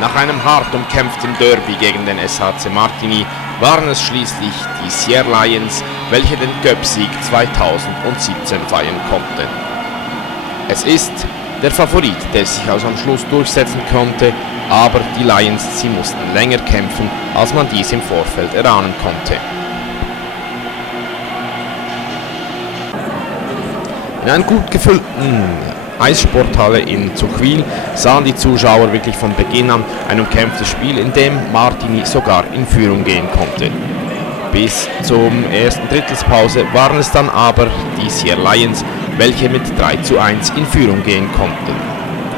Nach einem hart umkämpften Derby gegen den SHC Martigny waren es schließlich die Sierre Lions, welche den Cup-Sieg 2017 feiern konnten. Es ist der Favorit, der sich also am Schluss durchsetzen konnte, aber die Lions, sie mussten länger kämpfen, als man dies im Vorfeld erahnen konnte. In einer gut gefüllten Eissporthalle in Zuchwil sahen die Zuschauer wirklich von Beginn an ein umkämpftes Spiel, in dem Martigny sogar in Führung gehen konnte. Bis zum ersten Drittelspause waren es dann aber die Sierre Lions, welche mit 3:1 in Führung gehen konnten.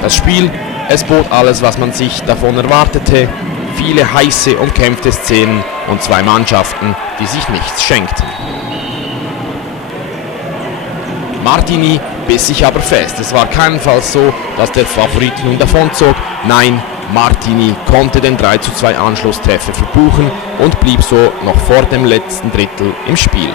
Das Spiel, es bot alles, was man sich davon erwartete, viele heiße, umkämpfte Szenen und zwei Mannschaften, die sich nichts schenkten. Martigny biss sich aber fest. Es war keinenfalls so, dass der Favorit nun davonzog. Nein, Martigny konnte den 3:2 Anschlusstreffer verbuchen und blieb so noch vor dem letzten Drittel im Spiel.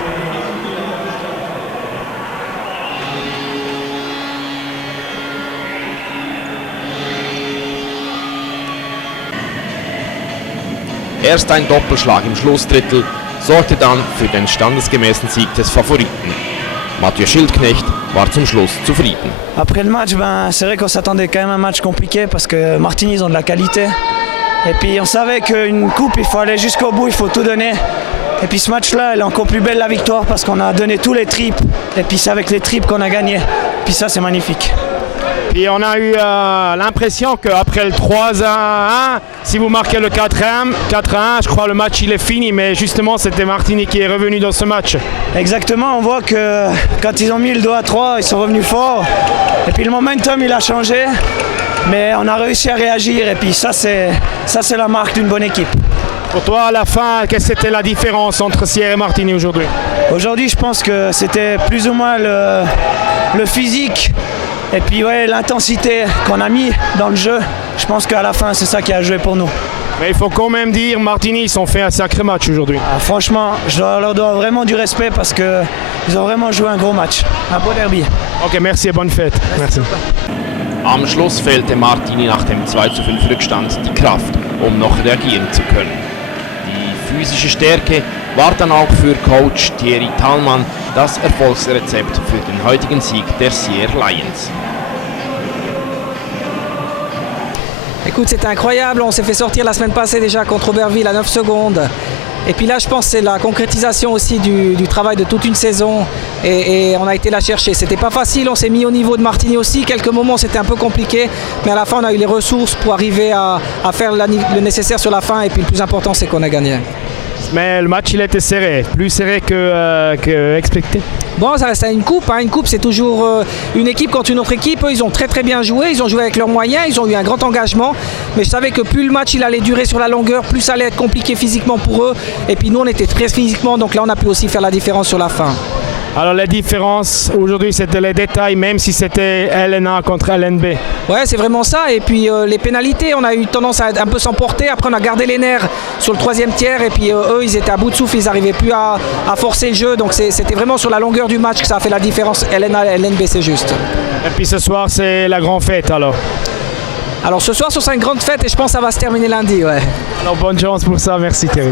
Erst ein Doppelschlag im Schlussdrittel sorgte dann für den standesgemäßen Sieg des Favoriten. Mathieu Schildknecht war zum Schluss zufrieden. Après le match, c'est vrai qu'on s'attendait quand même à un match compliqué parce que Martigny, ils ont de la qualité. Et puis on savait qu'une coupe, il faut aller jusqu'au bout, il faut tout donner. Et puis ce match-là, elle est encore plus belle la victoire parce qu'on a donné tous les tripes. Et puis c'est avec les tripes qu'on a gagné. Puis ça, c'est magnifique. Puis on a eu l'impression qu'après le 3-1, si vous marquez le 4-1, je crois le match il est fini, mais justement c'était Martigny qui est revenu dans ce match. Exactement, on voit que quand ils ont mis le 2-3, ils sont revenus forts. Et puis le momentum il a changé, mais on a réussi à réagir et puis ça c'est la marque d'une bonne équipe. Pour toi à la fin, quelle c'était la différence entre Sierre et Martigny aujourd'hui? Aujourd'hui je pense que c'était plus ou moins le physique. Et puis ouais, l'intensité qu'on a mis dans le jeu, je pense qu'à la fin c'est ça qui a joué pour nous. Mais il faut quand même dire, Martigny ils ont fait un sacré match aujourd'hui. Franchement, je leur dois vraiment du respect parce qu'ils ont vraiment joué un gros match, un beau derby. Ok, merci et bonne fête. Merci. Am Schluss fehlte Martigny nach dem 2:5 Rückstand die Kraft, um noch reagieren zu können. Die physische Stärke war dann auch für Coach Thierry Thalmann das Erfolgsrezept für den heutigen Sieg der Sierre Lions. Écoute, c'était incroyable, on s'est fait sortir la semaine passée déjà contre Aubervilliers à 9 secondes. Et puis là, je pense que c'est la concrétisation aussi du travail de toute une saison et on a été la chercher. C'était pas facile, on s'est mis au niveau de Martigny aussi. Quelques moments, c'était un peu compliqué, mais à la fin, on a eu les ressources pour arriver à faire le nécessaire sur la fin. Et puis le plus important, c'est qu'on a gagné. Mais le match, il était serré, plus serré que expecté. Bon, ça reste à une coupe. Une coupe, c'est toujours une équipe contre une autre équipe. Eux, ils ont très très bien joué. Ils ont joué avec leurs moyens. Ils ont eu un grand engagement. Mais je savais que plus le match il allait durer sur la longueur, plus ça allait être compliqué physiquement pour eux. Et puis nous, on était très physiquement. Donc là, on a pu aussi faire la différence sur la fin. Alors la différence aujourd'hui c'était les détails, même si c'était LNA contre LNB. Ouais, c'est vraiment ça. Et puis les pénalités, on a eu tendance à un peu s'emporter. Après on a gardé les nerfs sur le troisième tiers et puis eux ils étaient à bout de souffle, ils n'arrivaient plus à forcer le jeu. Donc c'était vraiment sur la longueur du match que ça a fait la différence. LNA, LNB c'est juste. Et puis ce soir c'est la grande fête alors. Alors ce soir c'est une grande fête et je pense que ça va se terminer lundi. Ouais. Alors bonne chance pour ça, merci Thierry.